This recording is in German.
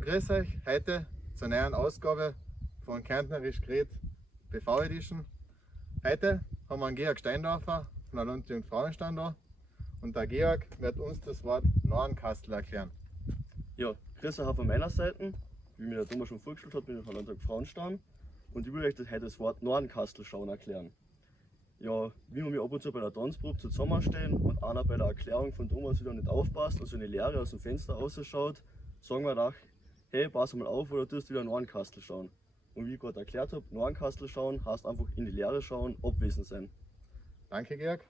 grüß euch heute zur neuen Ausgabe von Kärntnerisch geredet BV Edition. Heute haben wir einen Georg Steindorfer von der Landjugend Frauenstand da und der Georg wird uns das Wort Nornkastel erklären. Ja, grüß euch auch von meiner Seite. Wie mir der Thomas schon vorgestellt hat, bin ich von der Landjugend Frauenstand und ich will euch heute das Wort Nornkastel schauen erklären. Ja, wie wir ab und zu bei der Tanzprobe zusammenstehen und einer bei der Erklärung von Thomas wieder nicht aufpasst, also eine Leere aus dem Fenster rausschaut, sagen wir doch, hey, pass mal auf oder tust wieder Nornkastel schauen. Und wie ich gerade erklärt habe, Nornkastel schauen heißt einfach in die Leere schauen, abwesend sein. Danke, Georg.